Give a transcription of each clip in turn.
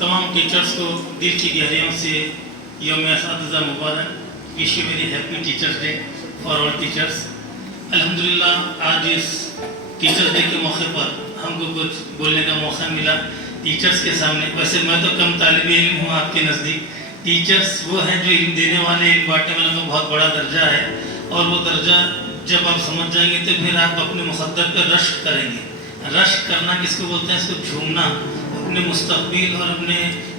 तमाम टीचर्स को दिल की गहराइयों से यौम असातिज़ा मुबारक। Wish you very happy teachers day for all teachers. अल्हम्दुलिल्लाह आज इस टीचर्स डे के मौके पर हमको कुछ बोलने का मौका मिला टीचर्स के सामने। वैसे मैं तो कम तालिब इल्म हूँ आपके नज़दीक। टीचर्स वो हैं जो इल्म देने वाले, इल्म बांटने वाले का बहुत बड़ा दर्जा है, और वो दर्जा जब आप समझ जाएंगे तो फिर आप अपने मुक़द्दर पर रश्क करेंगे। रश्क करना किसको बोलते हैं? इसको झूमना, अपने मुस्तक़बिल और अपने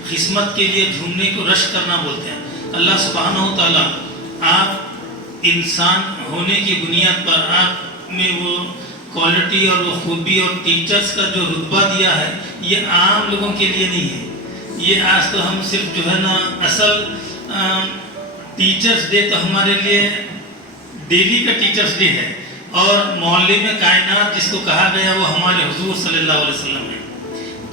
किस्मत के लिए झूमने को रश्क करना बोलते हैं। अल्लाह सुब्हानहू व तआला आप इंसान होने की बुनियाद पर आप में वो क्वालिटी और वो खूबी और टीचर्स का जो रुतबा दिया है, ये आम लोगों के लिए नहीं है। ये आज तो हम सिर्फ जो है ना, असल टीचर्स डे तो हमारे लिए डेली का टीचर्स डे है, और मोहल्ले में कायनात जिसको कहा गया वो हमारे हुजूर सल्लल्लाहु अलैहि वसल्लम है,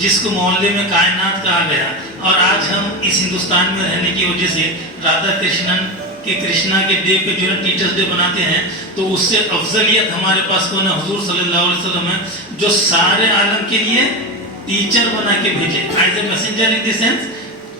जिसको मोहल्ले में कायनात कहा गया। और आज हम इस हिंदुस्तान में रहने की वजह से राधा कृष्णा के डे पे जो है टीचर्स डे बनाते हैं, तो उससे अफजलियत हमारे पास कौन है? हुजूर सल्लल्लाहु अलैहि वसल्लम है, जो सारे आलम के लिए टीचर बना के भेजे। As a messenger in the sense,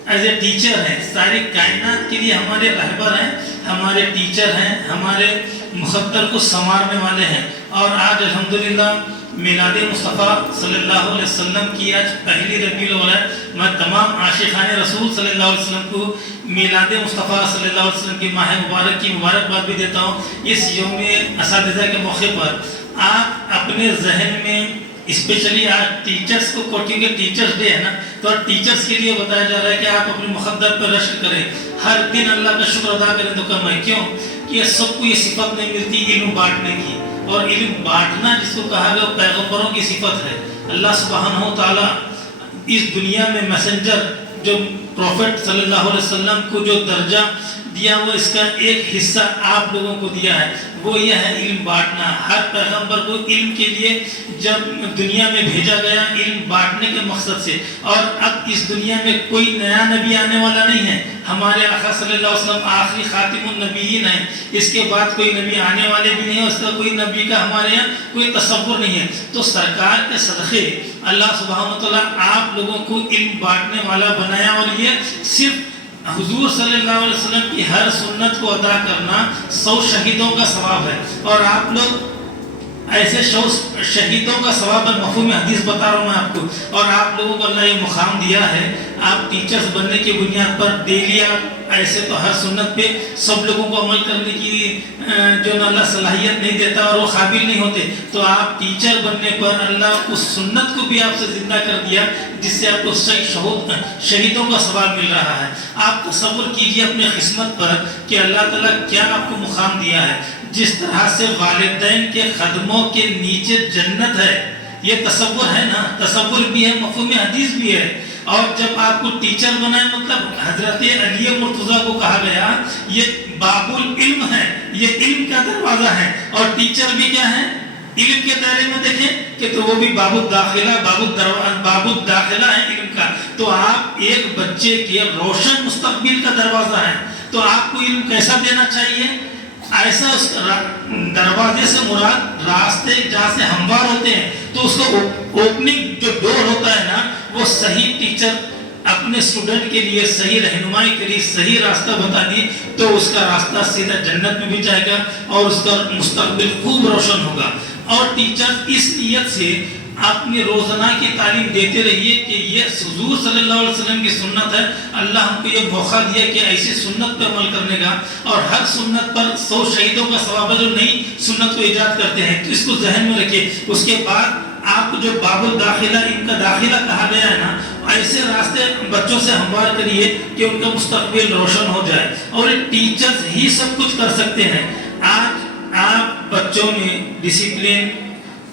as a teacher है, सारी कायनात के लिए हमारे रहबर हैं, हमारे टीचर हैं, हमारे मुक़द्दर को संवारने वाले हैं। और आज अल्हम्दुलिल्लाह मिलादे मुस्तफ़ा सल्लल्लाहु अलैहि वसल्लम की आज पहली रबीउल अव्वल है। मैं तमाम आशिक़ाने रसूल सल्लल्लाहु अलैहि वसल्लम को मिलादे मुस्तफ़ा सल्लल्लाहु अलैहि वसल्लम की माह मुबारक की मुबारकबाद भी देता हूँ। इस यौम असातिज़ा के मौके पर आप अपने जहन में स्पेशली आज टीचर्स को, क्योंकि टीचर्स डे है ना, तो टीचर्स के लिए बताया जा रहा है कि आप अपने मुक़द्दर पर रश्क करें, हर दिन अल्लाह का शुक्र अदा करें तो कम है। क्यों कि सबको ये सिफत नहीं मिलती इल्म बांटने की, और इल्म बांटना जिसको कहा गया पैगम्बरों की सिफत है। अल्लाह सुब्हानहू व तआला इस दुनिया में मैसेंजर जो प्रॉफिट सल्लल्लाहु अलैहि वसल्लम को जो दर्जा दिया, वो इसका एक हिस्सा आप लोगों को दिया है, वो यह है इल्म बांटना। हर पैगंबर को इल्म के लिए जब दुनिया में भेजा गया, इल्म बांटने के मकसद से। और अब इस दुनिया में कोई नया नबी आने वाला नहीं है, हमारे आका सल्लल्लाहु अलैहि वसल्लम आखिरी खातिमुन नबीयीन है, इसके बाद कोई नबी आने वाले भी नहीं है, उसका कोई नबी का हमारे यहाँ कोई तसव्वुर नहीं है। तो सरकार के सदक़े अल्लाह सुब्हानहू व तआला आप लोगों को इल्म बांटने वाला बनाया, और ये सिर्फ हुजूर सल्लल्लाहु अलैहि वसल्लम की हर सुन्नत को अदा करना 100 शहीदों का सवाब है। और आप लोग ऐसे 100 शहीदों का सवाब है, मफ़हूम हदीस बता रहा हूँ मैं आपको। और आप लोगों को अल्लाह ये मुकाम दिया है, आप टीचर्स बनने की बुनियाद पर डेली आप ऐसे तो हर सुन्नत पे सब लोगों को अमल करने की जो न अल्लाह सलाहियत नहीं देता और वो काबिल नहीं होते, तो आप टीचर बनने पर अल्लाह उस सुन्नत को भी आपसे जिंदा कर दिया, जिससे आपको शहीदों का सवाब मिल रहा है। आप तसव्वुर कीजिए अपने किस्मत पर कि अल्लाह ताला क्या आपको मुकाम दिया है। जिस तरह से वालिदैन के खदमों के नीचे जन्नत है, ये तसव्वुर है ना, तसव्वुर भी है, मफ़हूम हदीस भी है। और जब आपको टीचर बनाए, मतलब हजरत अली मुर्तज़ा को कहा गया ये बाबुल इल्म है, ये इल्म का दरवाजा है। और टीचर भी क्या है? इल्म के दायरे में देखें कि तो वो भी बाबुल दाखिला है इल्म का। तो आप एक बच्चे के रोशन मुस्तकबिल का दरवाजा है, तो आपको इल्म कैसा देना चाहिए? ऐसा उस दरवाजे से मुराद रास्ते जहाँ से हमवार होते हैं, तो उसको ओपनिंग जो डोर होता है ना, वो सही टीचर अपने स्टूडेंट के लिए सही रहनुमाई के लिए सही रास्ता बता दी, तो उसका रास्ता सीधा जन्नत में भी जाएगा और उसका मुस्तकबिल खूब रोशन होगा। और टीचर इस नियत से अपनी रोजाना की तालीम देते रहिए कि ये हुजूर सल्लल्लाहु अलैहि वसल्लम की सुन्नत है। अल्लाह हमको ये मौका दिया कि ऐसी सुन्नत पे अमल करने का, और हर सुन्नत पर 100 शहीदों का सवाब है जो नई सुन्नत को ईजाद करते हैं, तो इसको जहन में रखिए। उसके बाद आपको जो बाबुल दाखिला, इनका दाखिला कहा गया है ना, ऐसे रास्ते बच्चों से हमवार करिए कि उनका मुस्तकबिल रोशन हो जाए। और टीचर्स ही सब कुछ कर सकते हैं। आज आप बच्चों में डिसिप्लिन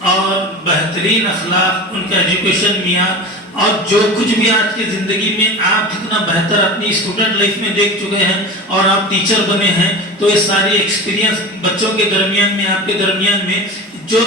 और बेहतरीन अखलाक, उनका एजुकेशन मियार, और जो कुछ भी आज की ज़िंदगी में आप जितना बेहतर अपनी स्टूडेंट लाइफ में देख चुके हैं और आप टीचर बने हैं, तो ये सारी एक्सपीरियंस बच्चों के दरमियान में, आपके दरमियान में जो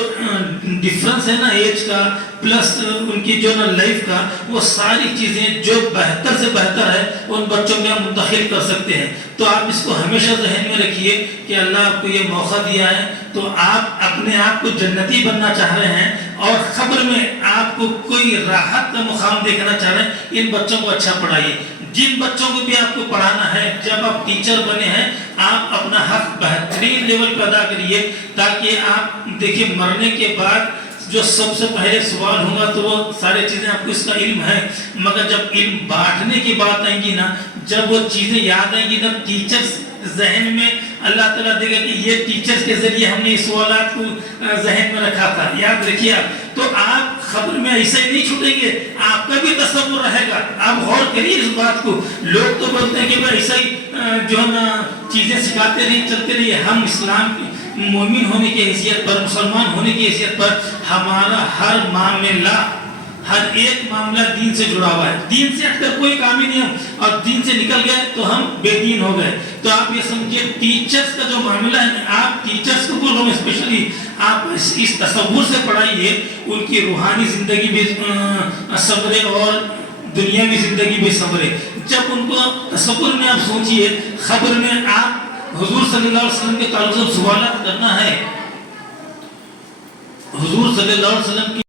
डिफरेंस है ना एज का प्लस उनकी जो ना लाइफ का, वो सारी चीज़ें जो बेहतर से बेहतर है उन बच्चों में आप मुंतकिल कर सकते हैं। तो आप इसको हमेशा जहन में रखिए कि अल्लाह आपको ये मौका दिया है, तो आप अपने आप को जन्नती बनना चाह रहे हैं اور خبر میں آپ کو کوئی راحت کا مقام دیکھنا چاہ رہے ہیں، ان بچوں کو اچھا پڑھائیے. جن بچوں کو بھی آپ کو پڑھانا ہے، جب آپ ٹیچر بنے ہیں آپ اپنا حق بہترین لیول پہ ادا کریے، تاکہ آپ دیکھیے مرنے کے بعد جو سب سے پہلے سوال ہوگا تو وہ سارے چیزیں آپ کو اس کا علم ہے، مگر جب علم بانٹنے کی بات آئیں گی نا، جب وہ چیزیں یاد آئیں گی نا، ٹیچرز ذہن میں اللہ تعالیٰ دے گا کہ یہ ٹیچرز کے ذریعے ہم نے اس سوالات کو ذہن میں رکھا تھا، یاد رکھیے آپ. تو آپ خبر میں ایسے ہی نہیں چھوٹیں گے، آپ کا بھی تصور رہے گا. آپ غور کریے اس بات کو. لوگ تو بولتے ہیں کہ بھائی ایسا ہی جو ہے نا چیزیں سکھاتے رہیے، چلتے رہیے. ہم اسلام کی مومن ہونے کی حیثیت پر، مسلمان ہونے کی حیثیت پر ہمارا ہر معاملہ، ہر ایک معاملہ دین سے جڑا ہوا ہے. دین سے ہٹ کر کوئی کام ہی نہیں ہے، اور دین سے نکل گئے تو ہم بے دین ہو گئے. تو آپ یہ سمجھیے ٹیچرز کا جو معاملہ ہے، آپ ٹیچرز کو بول رہا ہوں اسپیشلی، آپ اس تصور سے پڑھائیے ان کی روحانی زندگی بھی سنورے اور دنیاوی زندگی بھی سنورے. جب ان کو تصور میں آپ سوچیے، خبر میں آپ حضور صلی اللہ علیہ وسلم کے تعلق سے سوالات کرنا ہے، حضور صلی اللہ علیہ وسلم کی